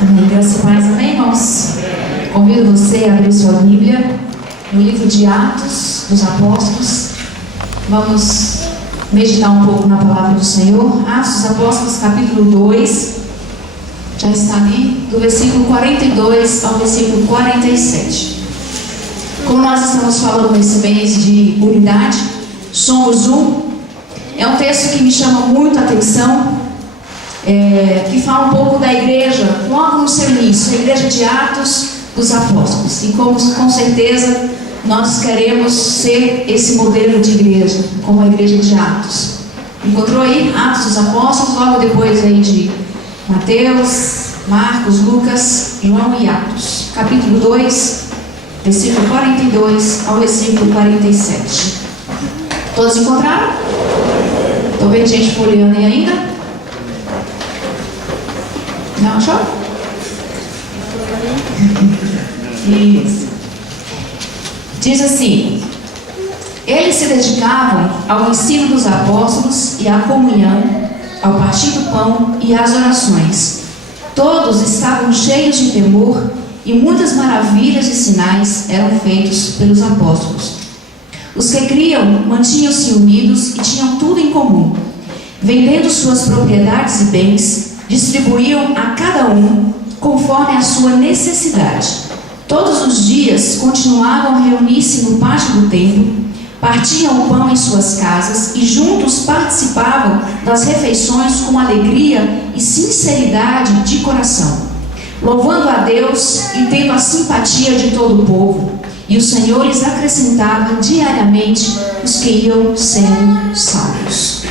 Amém. Graças a Deus, amém, irmãos? Convido você a abrir sua Bíblia no livro de Atos dos Apóstolos. Vamos meditar um pouco na palavra do Senhor. Atos dos Apóstolos, capítulo 2. Já está ali, do versículo 42 ao versículo 47. Como nós estamos falando nesse mês de unidade, somos um. É um texto que me chama muito a atenção, que fala um pouco da igreja, logo no seu início, a igreja de Atos dos Apóstolos. E como com certeza nós queremos ser esse modelo de igreja, como a igreja de Atos. Encontrou aí Atos dos Apóstolos, logo depois aí de Mateus, Marcos, Lucas, João e Atos. Capítulo 2, versículo 42 ao versículo 47. Todos encontraram? Estou vendo gente folheando aí ainda? Não achou? Isso. Diz assim: eles se dedicavam ao ensino dos apóstolos e à comunhão, ao partir do pão e às orações. Todos estavam cheios de temor e muitas maravilhas e sinais eram feitos pelos apóstolos. Os que criam mantinham-se unidos e tinham tudo em comum. Vendendo suas propriedades e bens, distribuíam a cada um conforme a sua necessidade. Todos os dias continuavam a reunir-se no pátio do templo, partiam o pão em suas casas e juntos participavam das refeições com alegria e sinceridade de coração, louvando a Deus e tendo a simpatia de todo o povo. E o Senhor lhes acrescentava diariamente os que iam sendo salvos.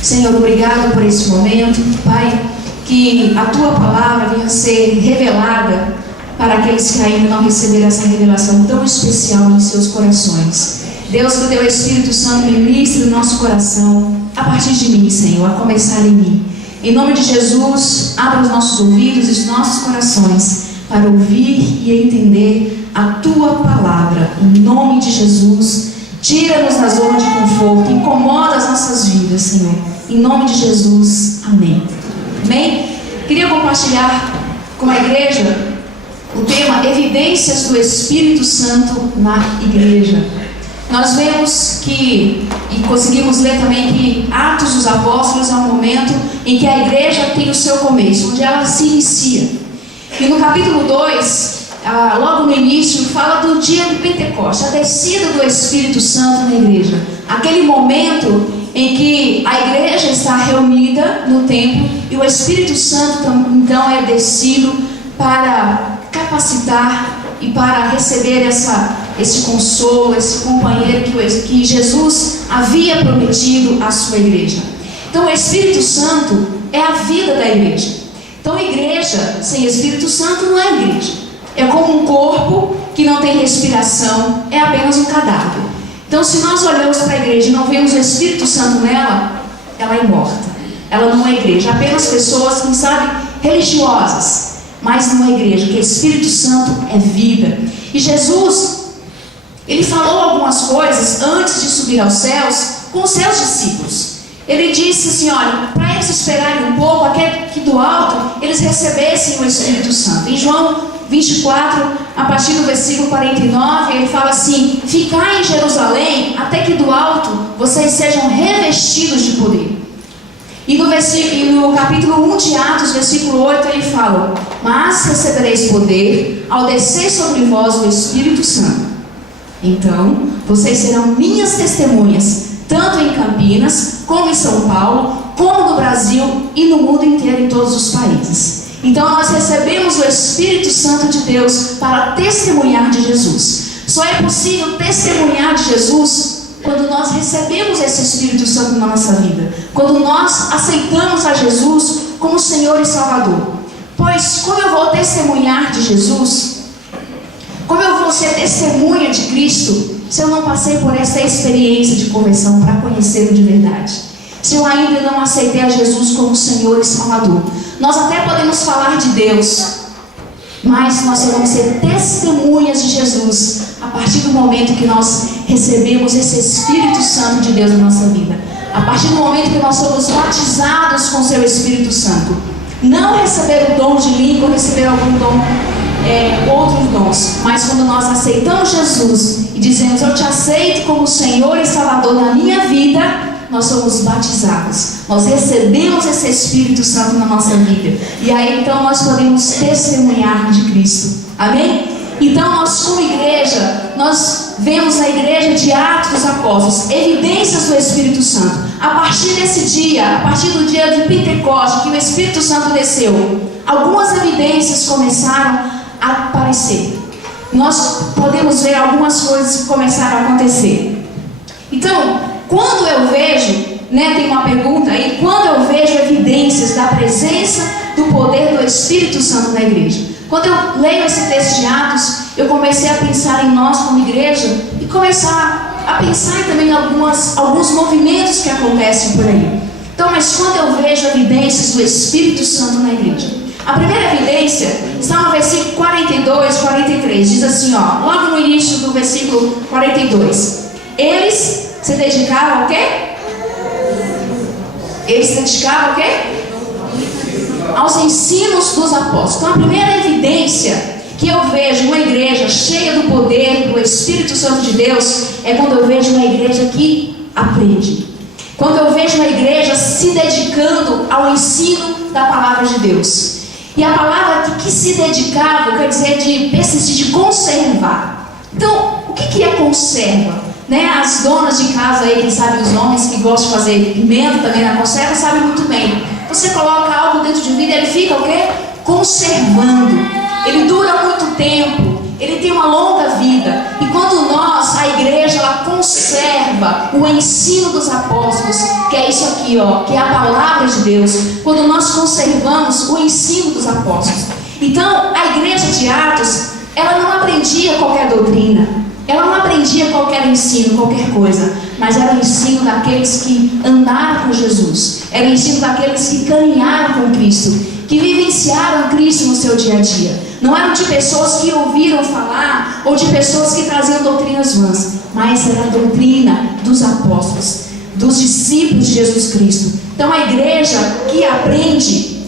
Senhor, obrigado por esse momento, Pai, que a Tua palavra venha ser revelada para aqueles que ainda não receberam essa revelação tão especial em seus corações. Deus, que o Teu Espírito Santo ministre no nosso coração, a partir de mim, Senhor, a começar em mim. Em nome de Jesus, abra os nossos ouvidos e os nossos corações para ouvir e entender a Tua palavra. Em nome de Jesus, tira-nos da zona de conforto, incomoda as nossas vidas, Senhor. Em nome de Jesus, amém. Amém? Queria compartilhar com a igreja o tema Evidências do Espírito Santo na Igreja. Nós vemos que, e conseguimos ler também, que Atos dos Apóstolos é um momento em que a igreja tem o seu começo, onde ela se inicia. E no capítulo 2, logo no início, fala do dia de Pentecostes, a descida do Espírito Santo na igreja. Aquele momento em que a igreja está reunida no templo e o Espírito Santo então é descido para capacitar e para receber esse consolo, esse companheiro que Jesus havia prometido à sua igreja. Então o Espírito Santo é a vida da igreja. Então a igreja sem Espírito Santo não é igreja. É como um corpo que não tem respiração, é apenas um cadáver. Então se nós olhamos para a igreja e não vemos o Espírito Santo nela, ela é morta. Ela não é igreja. Apenas pessoas, quem sabe, religiosas, mas não é igreja, porque o Espírito Santo é vida. E Jesus, ele falou algumas coisas antes de subir aos céus com os seus discípulos. Ele disse assim, olha, para eles esperarem um pouco, até que do alto eles recebessem o Espírito Santo. Em João 24, a partir do versículo 49, ele fala assim: ficai em Jerusalém, até que do alto vocês sejam revestidos de poder. E no capítulo 1 de Atos, versículo 8, ele fala: mas recebereis poder ao descer sobre vós o Espírito Santo. Então, vocês serão minhas testemunhas, tanto em Campinas, como em São Paulo, como no Brasil e no mundo inteiro, em todos os países. Então, nós recebemos o Espírito Santo de Deus para testemunhar de Jesus. Só é possível testemunhar de Jesus quando nós recebemos esse Espírito Santo na nossa vida, quando nós aceitamos a Jesus como Senhor e Salvador. Pois como eu vou testemunhar de Jesus, como eu vou ser testemunha de Cristo, se eu não passei por essa experiência de conversão para conhecê-lo de verdade? Se eu ainda não aceitei a Jesus como Senhor e Salvador? Nós até podemos falar de Deus, mas nós vamos ser testemunhas de Jesus a partir do momento que nós recebemos esse Espírito Santo de Deus na nossa vida. A partir do momento que nós somos batizados com o seu Espírito Santo. Não receber o dom de língua, receber algum dom, outros dons. Mas quando nós aceitamos Jesus e dizemos: eu te aceito como Senhor e Salvador na minha vida, nós somos batizados. Nós recebemos esse Espírito Santo na nossa vida. E aí então nós podemos testemunhar de Cristo. Amém? Então nós, como igreja, nós vemos na igreja de Atos dos Apóstolos evidências do Espírito Santo. A partir desse dia, a partir do dia de Pentecostes, que o Espírito Santo desceu, algumas evidências começaram a aparecer. Nós podemos ver algumas coisas que começaram a acontecer. Então, quando eu vejo, tem uma pergunta aí, quando eu vejo evidências da presença do poder do Espírito Santo na igreja? Quando eu leio esse texto de Atos, eu comecei a pensar em nós como igreja e começar a pensar também em alguns movimentos que acontecem por aí. Então, mas quando eu vejo evidências do Espírito Santo na igreja, a primeira evidência está no versículo 42, 43. Diz assim, logo no início do versículo 42. Eles se dedicavam ao quê? Eles se dedicavam ao quê? Aos ensinos dos apóstolos. Então, a primeira evidência que eu vejo uma igreja cheia do poder do Espírito Santo de Deus é quando eu vejo uma igreja que aprende. Quando eu vejo uma igreja se dedicando ao ensino da palavra de Deus. E a palavra que se dedicava quer dizer de persistir, de conservar. Então, o que é conserva? As donas de casa aí, quem sabe os homens que gostam de fazer pimenta também na conserva, sabem muito bem. Você coloca algo dentro de vidro, ele fica o quê? Conservando. Ele dura muito tempo, ele tem uma longa vida. E quando nós, a igreja, ela conserva o ensino dos apóstolos, que é isso aqui, que é a palavra de Deus. Quando nós conservamos o ensino dos apóstolos. Então, a igreja de Atos, ela não aprendia qualquer doutrina. Ela não aprendia qualquer ensino, qualquer coisa, mas era o ensino daqueles que andaram com Jesus. Era o ensino daqueles que caminharam com Cristo, que vivenciaram Cristo no seu dia a dia. Não eram de pessoas que ouviram falar ou de pessoas que traziam doutrinas vãs, mas era a doutrina dos apóstolos, dos discípulos de Jesus Cristo. Então a igreja que aprende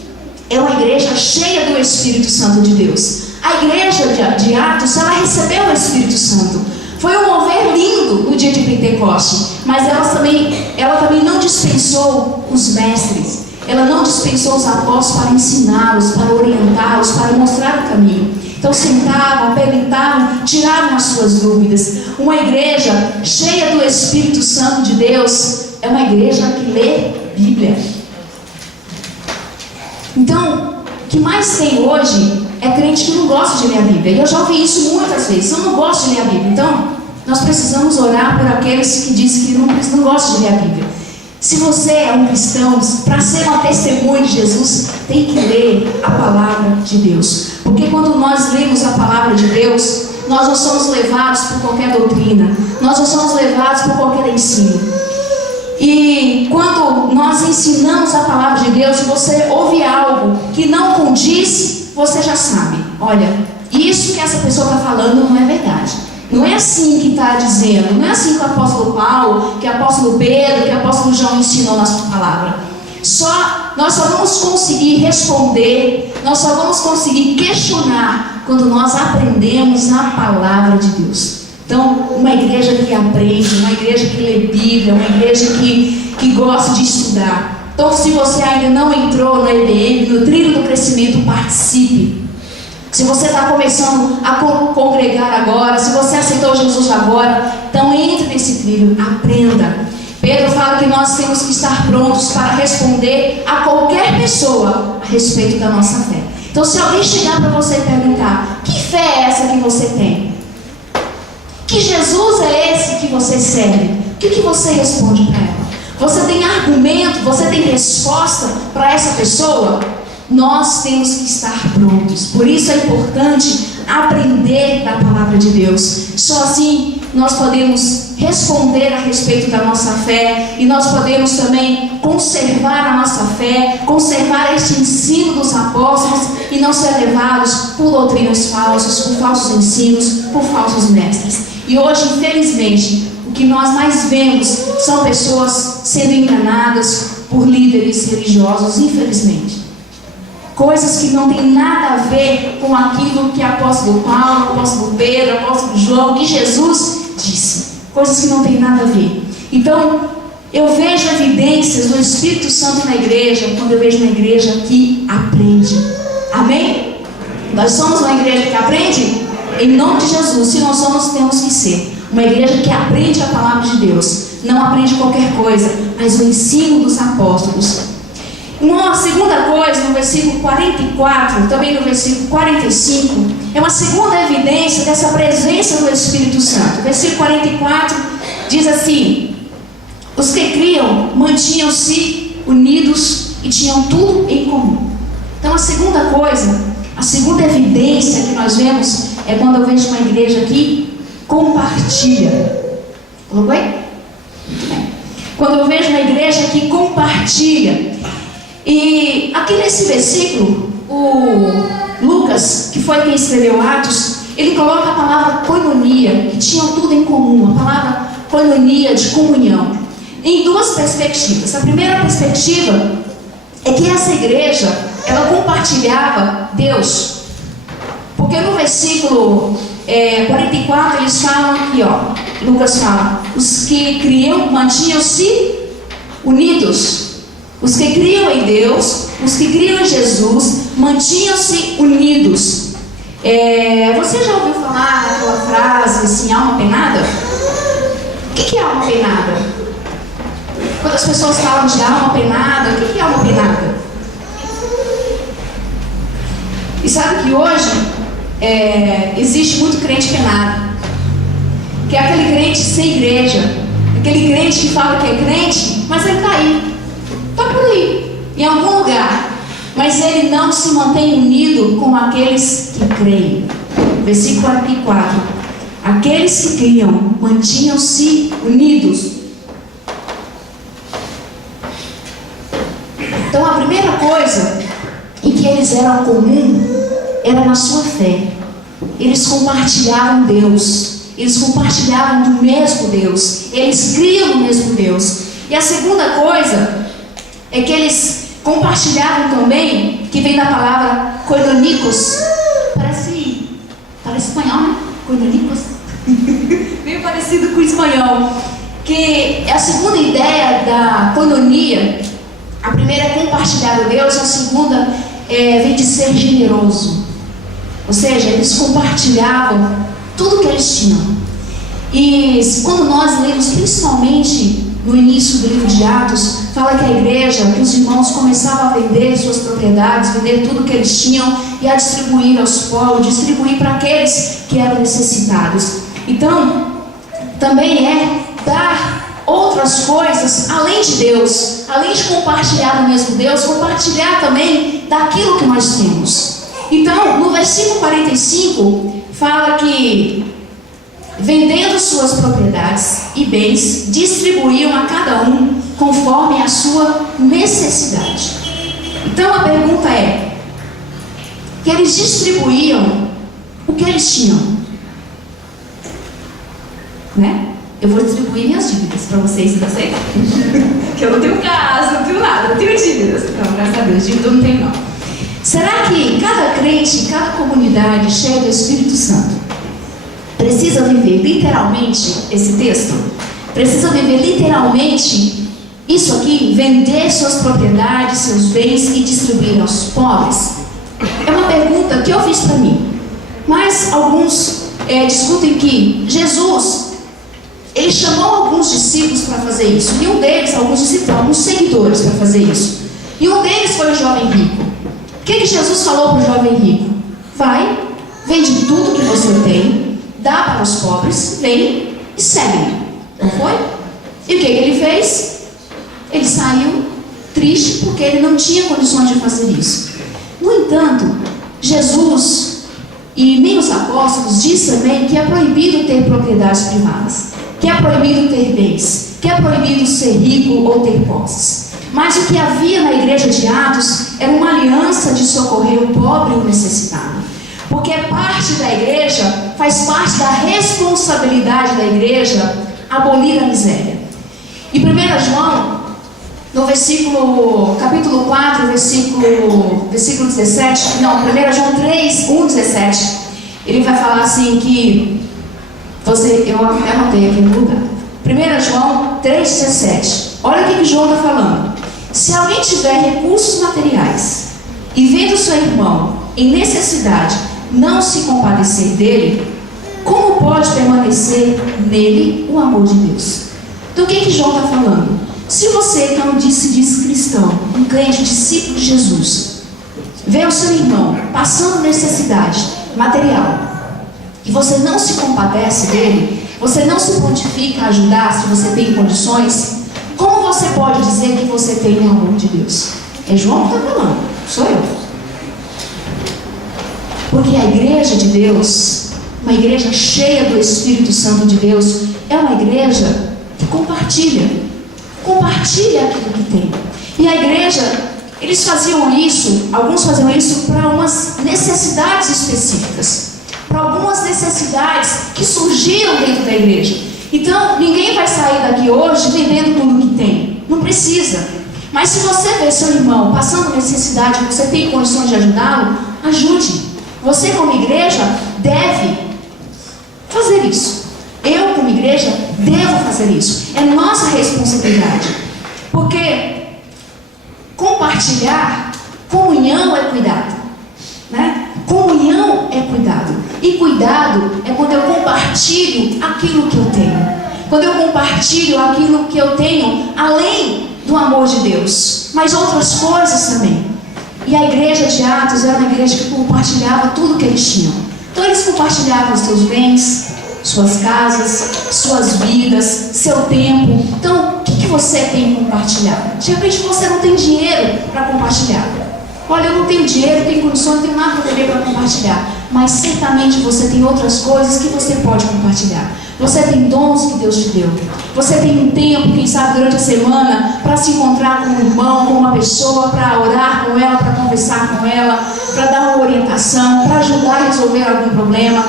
é uma igreja cheia do Espírito Santo de Deus. A igreja de Atos, ela recebeu o Espírito Santo. Foi um mover lindo no dia de Pentecostes, mas ela também não dispensou os mestres. Ela não dispensou os apóstolos para ensiná-los, para orientá-los, para mostrar o caminho. Então sentavam, perguntavam, tiravam as suas dúvidas. Uma igreja cheia do Espírito Santo de Deus é uma igreja que lê Bíblia. Então, o que mais tem hoje é crente que não gosta de ler a Bíblia. E eu já ouvi isso muitas vezes. Eu não gosto de ler a Bíblia. Então, nós precisamos orar por aqueles que dizem que não gostam de ler a Bíblia. Se você é um cristão, para ser uma testemunha de Jesus, tem que ler a palavra de Deus. Porque quando nós lemos a palavra de Deus, nós não somos levados por qualquer doutrina. Nós não somos levados por qualquer ensino. E quando nós ensinamos a palavra de Deus, se você ouve algo que não condiz, você já sabe, olha, isso que essa pessoa está falando não é verdade. Não é assim que está dizendo, não é assim que o apóstolo Paulo, que o apóstolo Pedro, que o apóstolo João ensinou na sua palavra. Nós só vamos conseguir responder, nós só vamos conseguir questionar quando nós aprendemos na palavra de Deus. Então, uma igreja que aprende, uma igreja que lê Bíblia, uma igreja que gosta de estudar. Então, se você ainda não entrou no EBM, no trilho do crescimento, participe. Se você está começando a congregar agora, se você aceitou Jesus agora, então entre nesse trilho, aprenda. Pedro fala que nós temos que estar prontos para responder a qualquer pessoa a respeito da nossa fé. Então, se alguém chegar para você e perguntar: que fé é essa que você tem? Que Jesus é esse que você serve? O que você responde para ela? Você tem argumento, você tem resposta para essa pessoa? Nós temos que estar prontos. Por isso é importante aprender da palavra de Deus. Só assim nós podemos responder a respeito da nossa fé. E nós podemos também conservar a nossa fé, conservar este ensino dos apóstolos e não ser levados por doutrinas falsas, por falsos ensinos, por falsos mestres. E hoje, infelizmente, o que nós mais vemos são pessoas sendo enganadas por líderes religiosos, infelizmente. coisas que não tem nada a ver com aquilo que apóstolo Paulo, apóstolo Pedro, apóstolo João, que Jesus disse. Coisas que não tem nada a ver. Então, eu vejo evidências do Espírito Santo na igreja, quando eu vejo uma igreja que aprende. Amém? Nós somos uma igreja que aprende? Em nome de Jesus. Se nós somos, temos que ser uma igreja que aprende a palavra de Deus. Não aprende qualquer coisa, mas o ensino dos apóstolos. Uma segunda coisa, no versículo 44, também no versículo 45, é uma segunda evidência dessa presença do Espírito Santo. O versículo 44 diz assim: os que criam mantinham-se unidos e tinham tudo em comum. Então a segunda coisa, a segunda evidência que nós vemos é quando eu vejo uma igreja que compartilha. Colocou aí? Muito bem. Quando eu vejo uma igreja que compartilha. E aqui nesse versículo, o Lucas, que foi quem escreveu Atos, ele coloca a palavra koinonia, que tinham tudo em comum, a palavra koinonia, de comunhão, em duas perspectivas. A primeira perspectiva é que essa igreja, ela compartilhava Deus, porque no versículo 44 eles falam aqui, ó, Lucas fala, os que criam mantinham-se unidos. Os que criam em Deus, os que criam em Jesus, mantinham-se unidos. Você já ouviu falar aquela frase assim, alma penada? O que é alma penada? Quando as pessoas falam de alma penada, o que é alma penada? E sabe que hoje existe muito crente penado, que é aquele crente sem igreja, aquele crente que fala que é crente, mas ele está aí. Está por aí, em algum lugar, mas ele não se mantém unido com aqueles que creem. Versículo 44: aqueles que criam mantinham-se unidos. Então a primeira coisa em que eles eram comum era na sua fé. Eles compartilhavam Deus, eles compartilhavam do mesmo Deus, eles criam no mesmo Deus. E a segunda coisa é que eles compartilhavam também, que vem da palavra koinonikos, parece espanhol, né? Koinonikos, meio parecido com o espanhol, que é a segunda ideia da koinonia. A primeira é compartilhar o Deus, a segunda vem de ser generoso, ou seja, eles compartilhavam tudo que eles tinham. E quando nós lemos, principalmente no início do livro de Atos, fala que a igreja, que os irmãos começavam a vender suas propriedades, vender tudo que eles tinham e a distribuir aos povos, distribuir para aqueles que eram necessitados. Então, também é dar outras coisas além de Deus, além de compartilhar do mesmo Deus, compartilhar também daquilo que nós temos. Então, no versículo 45, fala que vendendo suas propriedades e bens, distribuíam a cada um conforme a sua necessidade. Então a pergunta é, que eles distribuíam o que eles tinham, né? Eu vou distribuir minhas dívidas para vocês, tá certo? Que eu não tenho casa, não tenho nada, não tenho dívidas. Então, graças a Deus, dívida eu não tenho não. Será que cada crente, cada comunidade cheia do Espírito Santo precisa viver literalmente esse texto? Precisa viver literalmente isso aqui? Vender suas propriedades, seus bens e distribuir aos pobres? É uma pergunta que eu fiz para mim. Mas alguns discutem que Jesus, ele chamou alguns discípulos para fazer isso. E um deles, alguns seguidores para fazer isso. E um deles foi o jovem rico. O que Jesus falou para o jovem rico? Vai, vende tudo que você tem, dá para os pobres, vem e segue. Não foi? E o que ele fez? Ele saiu triste porque ele não tinha condições de fazer isso. No entanto, Jesus e nem os apóstolos dizem também que é proibido ter propriedades privadas, que é proibido ter bens, que é proibido ser rico ou ter posses. Mas o que havia na igreja de Atos era uma aliança de socorrer o pobre e o necessitado. Porque parte da igreja, faz parte da responsabilidade da igreja abolir a miséria. E 1 João, no capítulo 4, versículo 17, não, 1 João 3, 1, 17, ele vai falar assim que, eu até anotei aqui no lugar, 1 João 3, 17, olha o que João está falando. Se alguém tiver recursos materiais e vendo seu irmão em necessidade não se compadecer dele, como pode permanecer nele o amor de Deus? Do que João está falando? Se você, então, se diz cristão, um crente, discípulo de Jesus, vê o seu irmão passando necessidade material e você não se compadece dele, você não se prontifica a ajudar se você tem condições, como você pode dizer que você tem o amor de Deus? É João que está falando, sou eu. Porque a igreja de Deus, uma igreja cheia do Espírito Santo de Deus, é uma igreja que compartilha aquilo que tem. E a igreja, eles faziam isso, alguns faziam isso para umas necessidades específicas, para algumas necessidades que surgiram dentro da igreja. Então, ninguém vai sair daqui hoje vendendo tudo que tem, não precisa. Mas se você vê seu irmão passando necessidade, você tem condições de ajudá-lo, ajude. Você, como igreja, deve fazer isso. Eu, como igreja, devo fazer isso. É nossa responsabilidade. Porque compartilhar, comunhão é cuidado, né? Comunhão é cuidado. E cuidado é quando eu compartilho aquilo que eu tenho. Quando eu compartilho aquilo que eu tenho, além do amor de Deus, mas outras coisas também. E a igreja de Atos era uma igreja que compartilhava tudo que eles tinham. Então eles compartilhavam os seus bens, suas casas, suas vidas, seu tempo. Então, o que você tem compartilhado? De repente você não tem dinheiro para compartilhar. Olha, eu não tenho dinheiro, não tenho condições, não tenho nada para compartilhar. Mas certamente você tem outras coisas que você pode compartilhar. Você tem dons que Deus te deu. Você tem um tempo, quem sabe, durante a semana, para se encontrar com um irmão, com uma pessoa, para orar com ela, para conversar com ela, para dar uma orientação, para ajudar a resolver algum problema.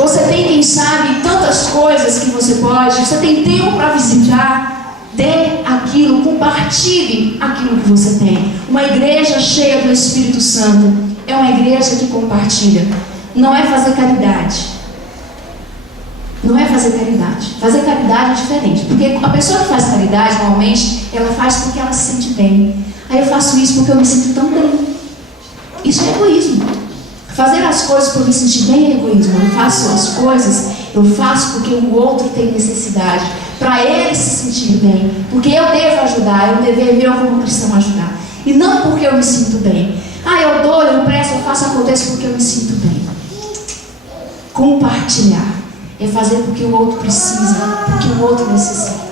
Você tem, quem sabe, tantas coisas que você pode. Você tem tempo para visitar. Dê aquilo, compartilhe aquilo que você tem. Uma igreja cheia do Espírito Santo é uma igreja que compartilha. Não é fazer caridade. Não é fazer caridade. Fazer caridade é diferente. Porque a pessoa que faz caridade, normalmente, ela faz porque ela se sente bem. Aí eu faço isso porque eu me sinto tão bem. Isso é egoísmo. Fazer as coisas por me sentir bem é egoísmo. Eu faço as coisas, eu faço porque o outro tem necessidade. Para ele se sentir bem. Porque eu devo ajudar, é um dever meu como cristão ajudar. E não porque eu me sinto bem. Eu dou, eu presto, eu faço, acontece porque eu me sinto bem. Compartilhar é fazer porque o outro precisa, porque o outro necessita.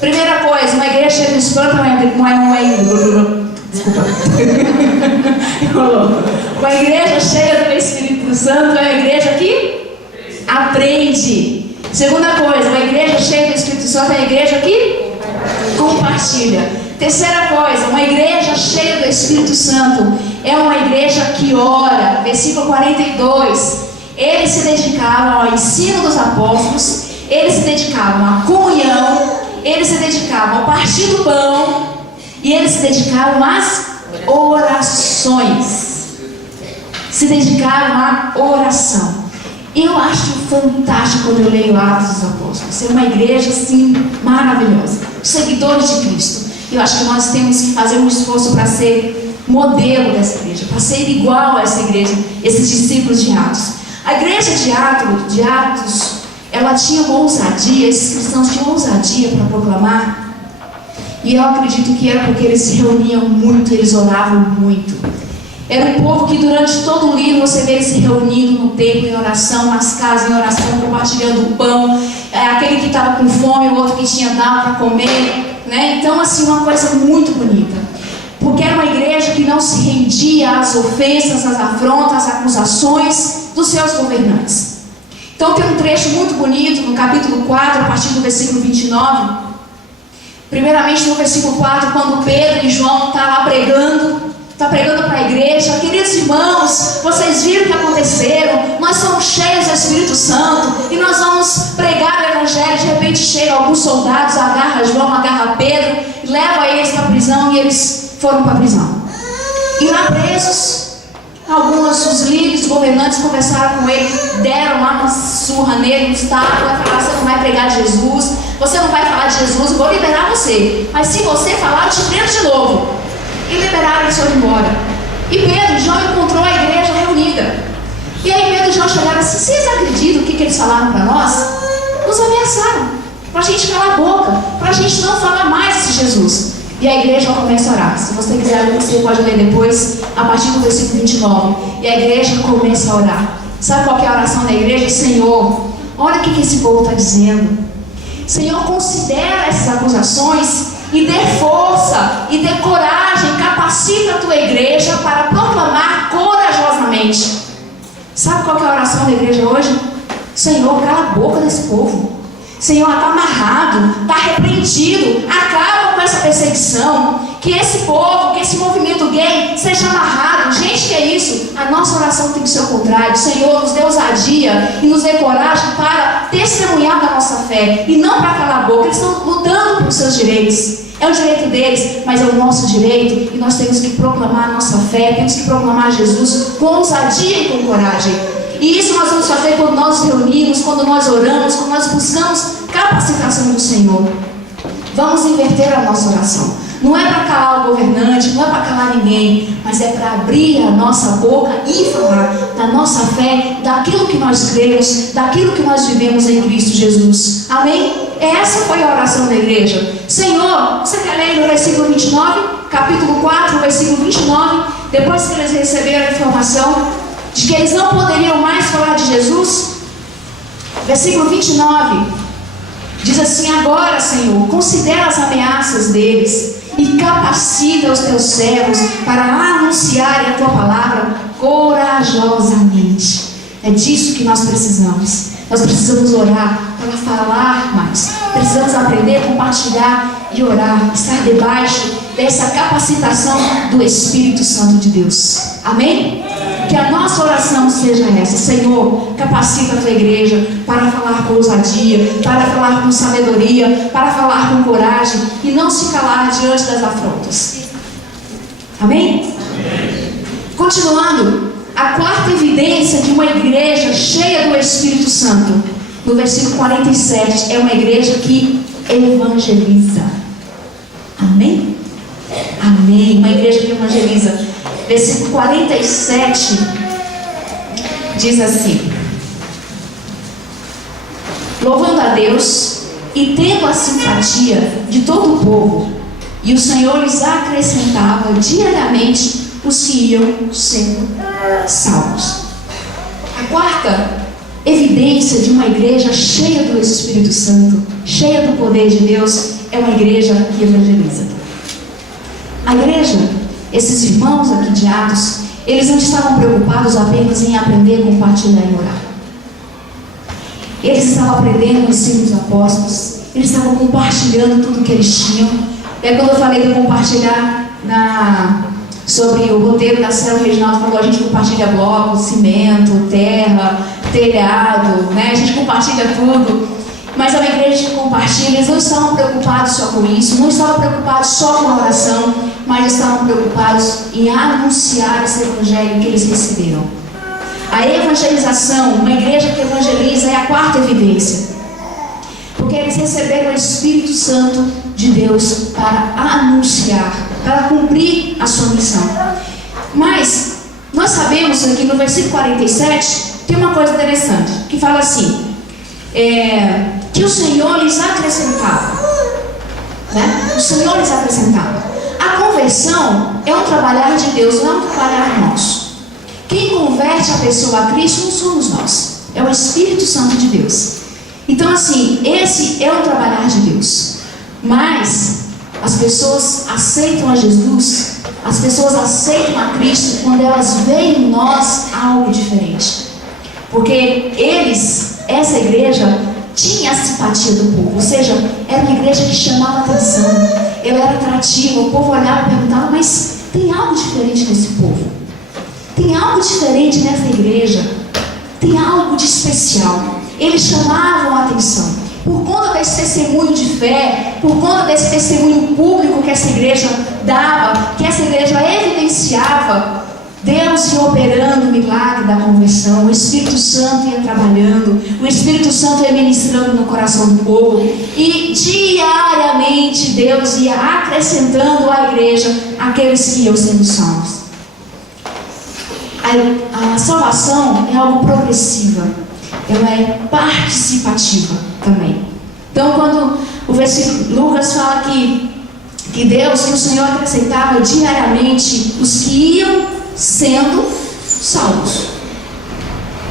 Primeira coisa, uma igreja cheia do Espírito não é desculpa. Uma igreja cheia do Espírito Santo é uma igreja que aprende. Segunda coisa, uma igreja cheia do Espírito Santo é uma igreja que compartilha. Terceira coisa, uma igreja cheia do Espírito Santo é uma igreja que ora. Versículo 42. Eles se dedicavam ao ensino dos apóstolos, eles se dedicavam à comunhão, eles se dedicavam ao partir do pão e eles se dedicavam às orações. Se dedicavam à oração. Eu acho fantástico quando eu leio Atos dos Apóstolos. É uma igreja assim maravilhosa. Seguidores de Cristo. Eu acho que nós temos que fazer um esforço para ser modelo dessa igreja, para ser igual a essa igreja, esses discípulos de Atos. A igreja de Atos, ela tinha uma ousadia, esses cristãos tinham ousadia para proclamar. E eu acredito que era porque eles se reuniam muito, eles oravam muito. Era um povo que durante todo o livro você vê eles se reunindo no templo em oração, nas casas em oração, compartilhando o pão. Aquele que estava com fome, o outro que tinha dado para comer, né? Então, assim, uma coisa muito bonita. Porque era uma igreja que não se rendia às ofensas, às afrontas, às acusações dos seus governantes. Então tem um trecho muito bonito no capítulo 4, a partir do versículo 29. Primeiramente no versículo 4, quando Pedro e João estão lá pregando para a igreja. Queridos irmãos, vocês viram o que aconteceram? Nós somos cheios do Espírito Santo e nós vamos pregar o Evangelho. De repente chegam alguns alguns soldados agarram João, agarram Pedro, levam eles para a prisão e eles foram para a prisão. E lá presos, alguns dos líderes, governantes conversaram com ele, deram lá uma surra nele, um estado, vai falar: você não vai pregar de Jesus, você não vai falar de Jesus, eu vou liberar você. Mas se você falar, eu te prendo de novo. E liberaram, eles foram embora. E Pedro e João encontrou a igreja reunida. E aí Pedro e João chegaram assim: vocês acreditam o que eles falaram para nós? Nos ameaçaram, para a gente calar a boca, para a gente não falar mais desse Jesus. E a igreja começa a orar. Se você quiser, você pode ler depois, a partir do versículo 29. E a igreja começa a orar. Sabe qual que é a oração da igreja? Senhor, olha o que esse povo está dizendo. Senhor, considera essas acusações e dê força, e dê coragem, capacita a tua igreja para proclamar corajosamente. Sabe qual que é a oração da igreja hoje? Senhor, cala a boca desse povo. Senhor, está amarrado, está repreendido, acaba com essa perseguição, que esse povo, que esse movimento gay seja amarrado. Gente, que é isso? A nossa oração tem que ser o contrário. Senhor, nos dê ousadia e nos dê coragem para testemunhar da nossa fé e não para calar a boca. Eles estão lutando pelos seus direitos. É o direito deles, mas é o nosso direito, e nós temos que proclamar a nossa fé, temos que proclamar Jesus com ousadia e com coragem. E isso nós vamos fazer quando nós nos reunimos, quando nós oramos, quando nós buscamos capacitação do Senhor. Vamos inverter a nossa oração. Não é para calar o governante, não é para calar ninguém, mas é para abrir a nossa boca e falar da nossa fé, daquilo que nós cremos, daquilo que nós vivemos em Cristo Jesus. Amém? Essa foi a oração da igreja. Senhor, você quer ler no versículo 29, capítulo 4, versículo 29, depois que eles receberam a informação de que eles não poderiam mais falar de Jesus? Versículo 29 diz assim: agora, Senhor, considera as ameaças deles e capacita os teus servos para anunciarem a tua palavra corajosamente. É disso que nós precisamos. Nós precisamos orar para falar mais. Precisamos aprender, compartilhar e orar. Estar debaixo dessa capacitação do Espírito Santo de Deus. Amém? Que a nossa oração seja essa: Senhor, capacita a tua igreja para falar com ousadia, para falar com sabedoria, para falar com coragem e não se calar diante das afrontas. Amém? Continuando, a quarta evidência de uma igreja cheia do Espírito Santo, no versículo 47, é uma igreja que evangeliza. Amém? Amém. Uma igreja que evangeliza. Versículo 47 diz assim: louvando a Deus e tendo a simpatia de todo o povo, e o Senhor lhes acrescentava diariamente os que iam sendo salvos. A quarta evidência de uma igreja cheia do Espírito Santo, cheia do poder de Deus, é uma igreja que evangeliza. A igreja, esses irmãos aqui de Atos, eles não estavam preocupados apenas em aprender, compartilhar e orar. Eles estavam aprendendo o ensino dos apóstolos, eles estavam compartilhando tudo que eles tinham. Quando eu falei de compartilhar sobre o roteiro da célula, Reginaldo falou: a gente compartilha blocos, cimento, terra, telhado, né? A gente compartilha tudo. Mas é uma igreja que compartilha. Eles não estavam preocupados só com isso, não estavam preocupados só com a oração, mas estavam preocupados em anunciar esse evangelho que eles receberam. A evangelização, uma igreja que evangeliza, é a quarta evidência, porque eles receberam o Espírito Santo de Deus para anunciar, para cumprir a sua missão. Mas nós sabemos aqui no versículo 47 tem uma coisa interessante, que fala assim, que o Senhor lhes acrescentava, né? O Senhor lhes acrescentava. A conversão é um trabalhar de Deus, não é um trabalhar nosso. Quem converte a pessoa a Cristo não somos nós, é o Espírito Santo de Deus. Então assim, esse é um trabalhar de Deus. Mas as pessoas aceitam a Jesus, as pessoas aceitam a Cristo quando elas veem em nós algo diferente. Porque eles, essa igreja, tinha a simpatia do povo, ou seja, era uma igreja que chamava atenção, ela era atrativa, o povo olhava e perguntava: mas tem algo diferente nesse povo? Tem algo diferente nessa igreja? Tem algo de especial? Eles chamavam a atenção. por conta desse testemunho de fé, por conta desse testemunho público que essa igreja dava, que essa igreja evidenciava, Deus ia operando o milagre da conversão, o Espírito Santo ia trabalhando, o Espírito Santo ia ministrando no coração do povo, e diariamente Deus ia acrescentando à igreja aqueles que iam sendo salvos. A salvação é algo progressiva, ela é participativa também. Então, quando o versículo Lucas fala que Deus, que o Senhor acrescentava diariamente os que iam sendo salvos,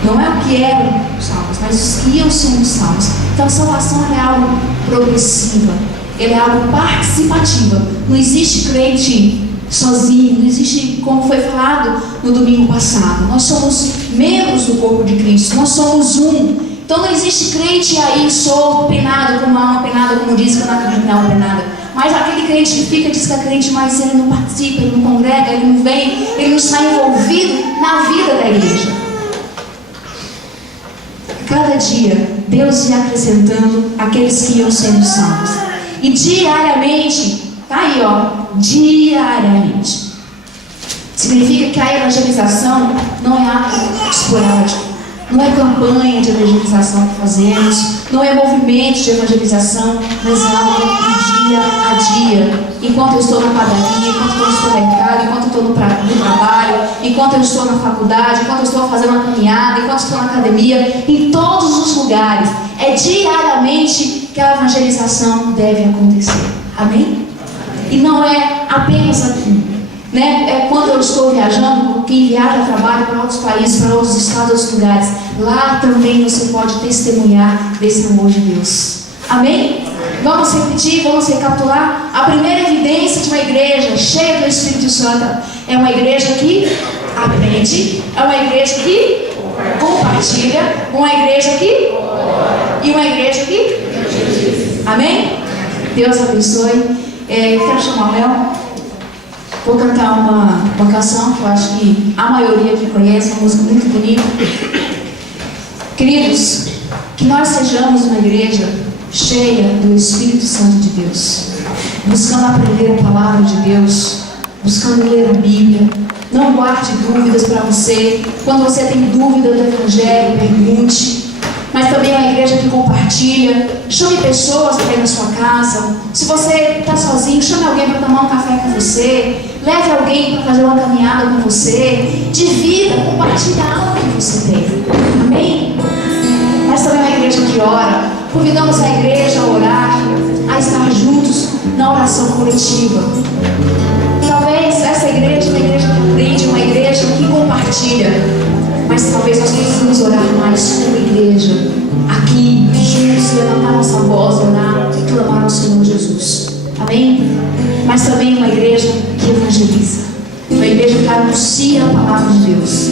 não é o que eram salvos, mas os que iam sendo salvos. Então, a salvação é algo progressiva, ela é algo participativa. Não existe crente sozinho, não existe, como foi falado no domingo passado, nós somos membros do corpo de Cristo, nós somos um. Então não existe crente aí solto, penado, como alma penada, como diz que eu não acredito na alma penada, mas aquele crente que fica, diz que é crente, mas ele não participa, ele não congrega, ele não vem, ele não está envolvido na vida da igreja. Cada dia Deus ia acrescentando aqueles que iam sendo salvos, e diariamente, tá aí diariamente. Significa que a evangelização não é algo esporádico, não é campanha de evangelização que fazemos, não é movimento de evangelização, mas é algo do dia a dia. Enquanto eu estou na padaria, enquanto eu estou no mercado, enquanto eu estou no trabalho, enquanto eu estou na faculdade, enquanto eu estou fazendo uma caminhada, enquanto eu estou na academia, em todos os lugares. É diariamente que a evangelização deve acontecer. Amém? E não é apenas aqui, né? É quando eu estou viajando, quem viaja trabalha para outros países, para outros estados, outros lugares. Lá também você pode testemunhar desse amor de Deus. Amém? Vamos repetir, vamos recapitular. A primeira evidência de uma igreja cheia do Espírito Santo é uma igreja que aprende, é uma igreja que compartilha, uma igreja que e uma igreja que amém? Deus abençoe. Quero chamar o Léo. Vou cantar uma canção que eu acho que a maioria aqui conhece, uma música muito bonita. Queridos, que nós sejamos uma igreja cheia do Espírito Santo de Deus, buscando aprender a palavra de Deus, buscando ler a Bíblia. Não guarde dúvidas para você. Quando você tem dúvida do Evangelho, pergunte. Mas também é uma igreja que compartilha. Chame pessoas para ir na sua casa. Se você está sozinho, chame alguém para tomar um café com você. Leve alguém para fazer uma caminhada com você. Divida, compartilha algo que você tem. Amém? Mas também é uma igreja que ora. Convidamos a igreja a orar, a estar juntos na oração coletiva. Talvez essa igreja é uma igreja que aprende, uma igreja que compartilha. Mas talvez nós precisamos orar mais como igreja, aqui, juntos, levantar nossa voz, orar e clamar ao Senhor Jesus. Amém? Mas também uma igreja que evangeliza, uma igreja que anuncia a palavra de Deus.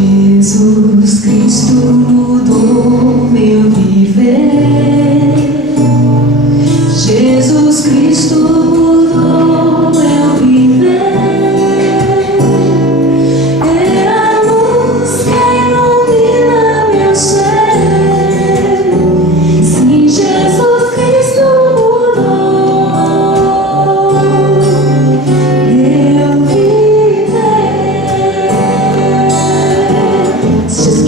Jesus Cristo mudou meu viver. Jesus Cristo mudou meu viver. É a luz que ilumina meu ser. Sim, Jesus Cristo mudou meu viver. Jesus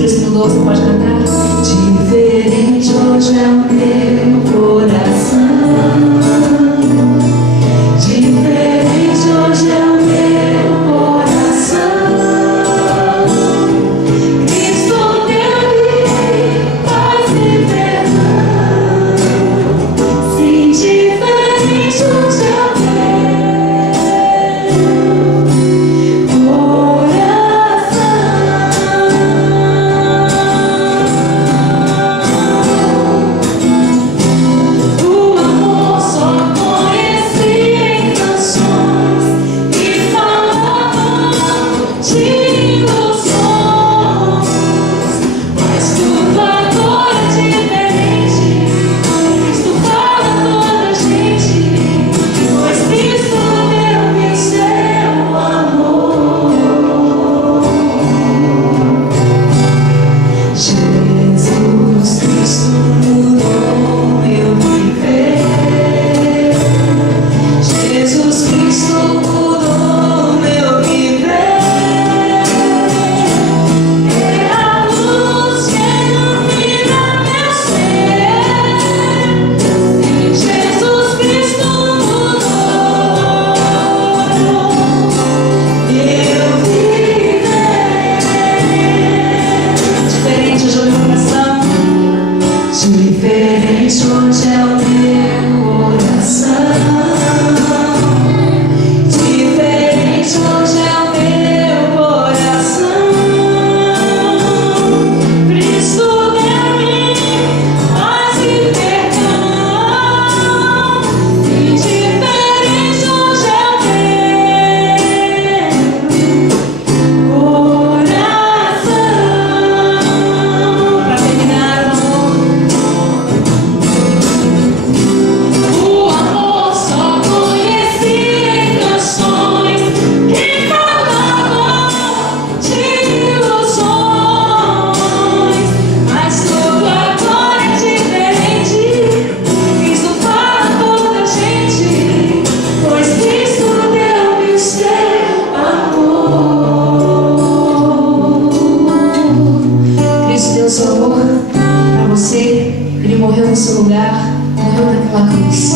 seu amor para você. Ele morreu no seu lugar, morreu naquela cruz.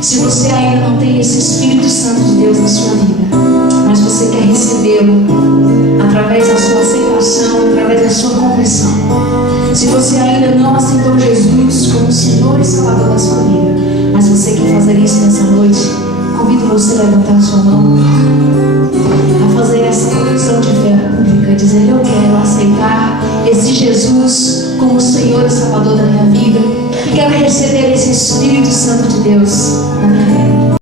Se você ainda não tem esse Espírito Santo de Deus na sua vida, mas você quer recebê-lo através da sua aceitação, através da sua conversão. Se você ainda não aceitou Jesus como Senhor e Salvador da sua vida, mas você quer fazer isso nessa noite, convido você a levantar a sua mão, a fazer essa confissão de fé pública, dizer: eu quero aceitar esse Jesus como Senhor e Salvador da minha vida, e quero receber esse Espírito Santo de Deus.